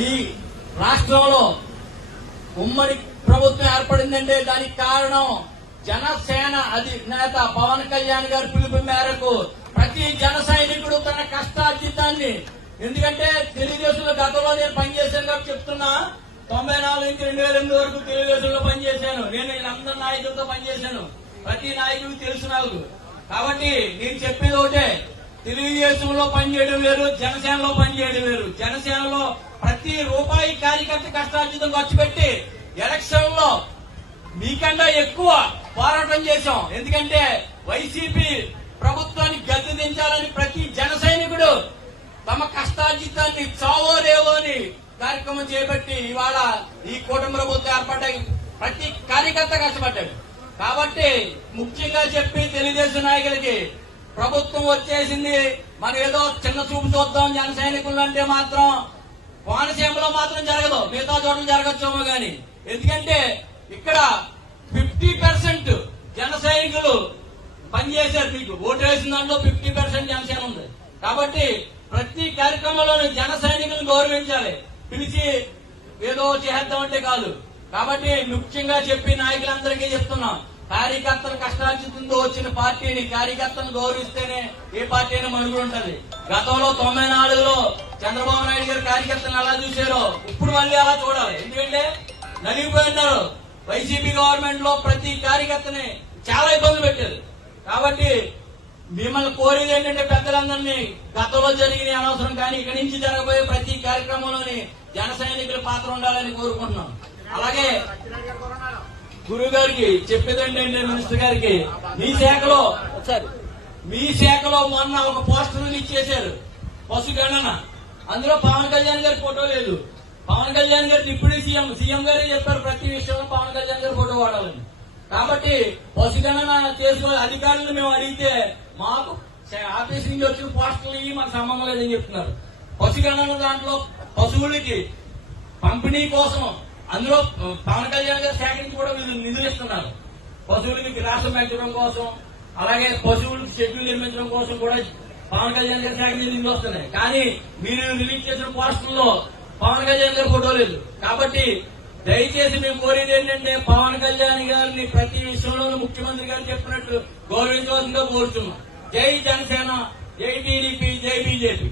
ఈ రాష్ట్రంలో ఉమ్మడి ప్రభుత్వం ఏర్పడిందంటే దానికి కారణం జనసేన అధినేత పవన్ కళ్యాణ్ గారి పిలుపు మేరకు ప్రతి జన సైనికుడు తన కష్టార్జితాన్ని, ఎందుకంటే తెలుగుదేశంలో గతంలో నేను పనిచేశాను కాబట్టి చెప్తున్నా, 94 నుంచి 2008 వరకు తెలుగుదేశంలో పనిచేశాను. నేను అందరి నాయకులతో పనిచేశాను. ప్రతి నాయకుడికి తెలుసు నాకు. కాబట్టి నేను చెప్పేది ఒకటే, తెలుగుదేశంలో పనిచేయడం వేరు, జనసేనలో పనిచేయడం వేరు. జనసేనలో ప్రతి రూపాయి కార్యకర్త కష్టార్జితం ఖర్చు పెట్టి ఎలక్షన్ లో మీకన్నా ఎక్కువ పోరాటం చేశాం. ఎందుకంటే వైసీపీ ప్రభుత్వాన్ని గద్దె దించాలని ప్రతి జన సైనికుడు తమ కష్టార్జితాన్ని చావో రేవో అని కార్యక్రమం చేపట్టి ఇవాళ ఈ కూటమి ప్రభుత్వం ఏర్పడ్డాయి. ప్రతి కార్యకర్త కష్టపడ్డాడు. కాబట్టి ముఖ్యంగా చెప్పి తెలుగుదేశం నాయకులకి, ప్రభుత్వం వచ్చేసింది, మనం ఏదో చిన్న చూపు చూద్దాం జన సైనికులు అంటే మాత్రం కోనసీమలో మాత్రం జరగదు, మిగతా చోట్ల జరగచ్చేమో గాని. ఎందుకంటే ఇక్కడ 50% జన సైనికులు పనిచేశారు. మీకు ఓటు వేసిన దాంట్లో 50% జనసేన ఉంది. కాబట్టి ప్రతి కార్యక్రమంలోనూ జన సైనికులను గౌరవించాలి, పిలిచి ఏదో చేద్దామంటే కాదు. కాబట్టి ముఖ్యంగా చెప్పి నాయకులందరికీ చెప్తున్నాం, కార్యకర్తలు కష్టార్జితంతో వచ్చిన పార్టీని, కార్యకర్తలను గౌరవిస్తేనే ఏ పార్టీ అయినా మనుగడ ఉంటది. గతంలో 94లో చంద్రబాబు నాయుడు గారు కార్యకర్తలను ఎలా చూశారో ఇప్పుడు మళ్ళీ అలా చూడాలి. ఎందుకంటే నలిగిపోయి ఉన్నారు. వైసీపీ గవర్నమెంట్ లో ప్రతి కార్యకర్తని చాలా ఇబ్బందులు పెట్టారు. కాబట్టి మిమ్మల్ని కోరేది ఏంటంటే పెద్దలందరినీ గతంలో జరిగిన అనవసరం కానీ ఇక్కడి నుంచి జరగబోయే ప్రతి కార్యక్రమంలోని జన సైనికుల పాత్ర ఉండాలని కోరుకుంటున్నాం. అలాగే గురువు గారికి చెప్పేది ఏంటంటే, మినిస్టర్ గారికి, మీ శాఖలో మొన్న ఒక పోస్టర్ రిలీజ్ చేశారు, పశుగణన. అందులో పవన్ కళ్యాణ్ గారి ఫోటో లేదు. పవన్ కళ్యాణ్ గారు డిప్యూటీ సీఎం గారే చెప్పారు ప్రతి విషయంలో పవన్ కళ్యాణ్ గారి ఫోటో వాడాలని. కాబట్టి పశుగణన చేసుకునే అధికారులను మేము అడిగితే మాకు ఆఫీస్ నుంచి వచ్చిన పోస్టర్లు ఇవి మాకు సంబంధం లేదని చెప్తున్నారు. పశుగణన దాంట్లో పశువులకి పంపిణీ కోసం అందులో పవన్ కళ్యాణ్ గారి శాఖ నుంచి కూడా నిధులు ఇస్తున్నారు. పశువులకి రాష్ట్రం పెంచడం కోసం, అలాగే పశువులకు షెడ్యూల్ నిర్మించడం కోసం కూడా పవన్ కళ్యాణ్ గారి శాఖ నుంచి నిధులు వస్తున్నాయి. కానీ మీరు రిలీజ్ చేసిన పోస్టర్లో పవన్ కళ్యాణ్ గారి ఫోటో లేదు. కాబట్టి దయచేసి మేము కోరేది ఏంటంటే, పవన్ కళ్యాణ్ గారిని ప్రతి విషయంలోనూ ముఖ్యమంత్రి గారు చెప్పినట్టు గౌరవించవలసిందిగా కోరుతున్నాం. జై జనసేన, జై టీడీపీ, జై బీజేపీ.